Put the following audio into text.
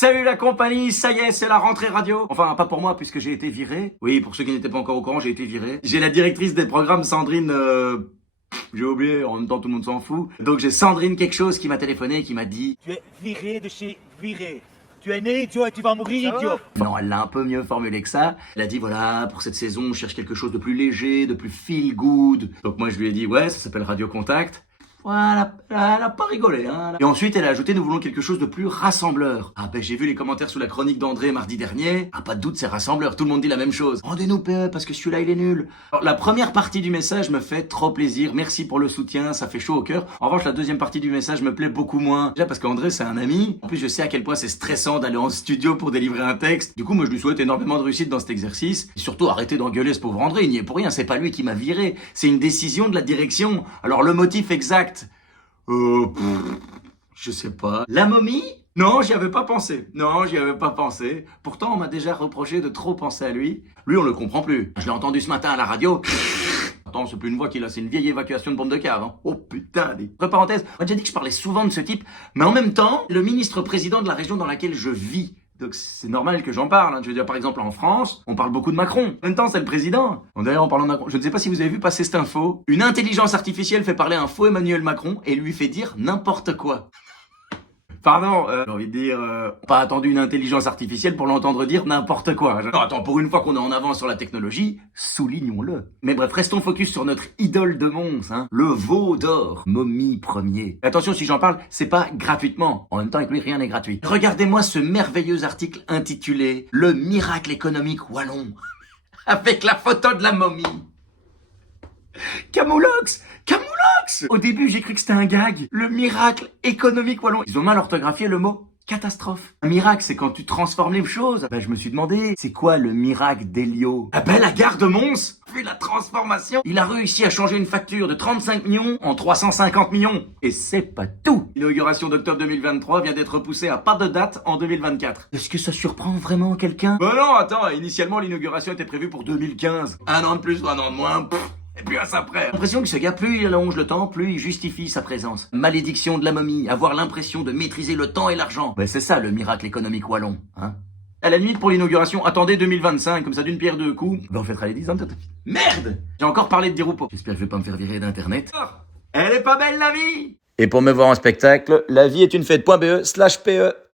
Salut la compagnie, ça y est, c'est la rentrée radio. Enfin, pas pour moi, puisque j'ai été viré. Oui, pour ceux qui n'étaient pas encore au courant, j'ai été viré. J'ai la directrice des programmes, Sandrine... J'ai oublié, en même temps tout le monde s'en fout. Donc j'ai Sandrine quelque chose qui m'a téléphoné et qui m'a dit... Tu es viré de chez viré. Tu es né idiot et tu vas mourir idiot. Non, elle l'a un peu mieux formulé que ça. Elle a dit voilà, pour cette saison, on cherche quelque chose de plus léger, de plus feel good. Donc moi je lui ai dit ouais, ça s'appelle Radio Contact. Voilà, elle a pas rigolé, hein. Et ensuite, elle a ajouté, nous voulons quelque chose de plus rassembleur. Ah ben, j'ai vu les commentaires sous la chronique d'André mardi dernier. Ah, pas de doute, c'est rassembleur. Tout le monde dit la même chose. Rendez-nous PE, parce que celui-là, il est nul. Alors, la première partie du message me fait trop plaisir. Merci pour le soutien, ça fait chaud au cœur. En revanche, la deuxième partie du message me plaît beaucoup moins. Déjà parce qu'André, c'est un ami. En plus, je sais à quel point c'est stressant d'aller en studio pour délivrer un texte. Du coup, moi, je lui souhaite énormément de réussite dans cet exercice. Et surtout, arrêtez d'engueuler ce pauvre André. Il n'y est pour rien. C'est pas lui qui m'a viré. C'est une décision de la direction. Alors, le motif exact... je sais pas. La momie? Non, j'y avais pas pensé. Non, j'y avais pas pensé. Pourtant, on m'a déjà reproché de trop penser à lui. Lui, on le comprend plus. Je l'ai entendu ce matin à la radio. Attends, c'est plus une voix qu'il a, c'est une vieille évacuation de bombe de cave. Hein. Oh putain, entre parenthèses, on m'a déjà dit que je parlais souvent de ce type, mais en même temps, le ministre-président de la région dans laquelle je vis. Donc c'est normal que j'en parle. Hein. Je veux dire, par exemple, en France, on parle beaucoup de Macron. En même temps, c'est le président. Bon, d'ailleurs, en parlant de Macron, je ne sais pas si vous avez vu passer cette info. Une intelligence artificielle fait parler un faux Emmanuel Macron et lui fait dire n'importe quoi. Pardon, j'ai envie de dire, pas attendu une intelligence artificielle pour l'entendre dire n'importe quoi. Non, attends, pour une fois qu'on est en avance sur la technologie, soulignons-le. Mais bref, restons focus sur notre idole de Mons, hein, le veau d'or, Momie Premier. Attention, si j'en parle, c'est pas gratuitement. En même temps, avec lui, rien n'est gratuit. Regardez-moi ce merveilleux article intitulé « Le miracle économique wallon » avec la photo de la momie. Camoulox! Camoulox! Au début, j'ai cru que c'était un gag. Le miracle économique wallon. Ils ont mal orthographié le mot catastrophe. Un miracle, c'est quand tu transformes les choses. Ben, je me suis demandé, c'est quoi le miracle d'Elio? Ah ben, la gare de Mons! Vu la transformation, il a réussi à changer une facture de 35 millions en 350 millions. Et c'est pas tout. L'inauguration d'octobre 2023 vient d'être repoussée à pas de date en 2024. Est-ce que ça surprend vraiment quelqu'un? Ben non, attends, initialement l'inauguration était prévue pour 2015. Un an de plus ou un an de moins, et puis à ça près. J'ai l'impression que ce gars, plus il allonge le temps, plus il justifie sa présence. Malédiction de la momie, avoir l'impression de maîtriser le temps et l'argent. Ben c'est ça le miracle économique wallon, hein. À la limite, pour l'inauguration, attendez 2025, comme ça d'une pierre deux coups. Ben on fêtera les 10 ans de Totopi. Merde! J'ai encore parlé de Diroupo. J'espère que je vais pas me faire virer d'internet. Elle est pas belle la vie! Et pour me voir en spectacle, la vie est une fête.be/PE.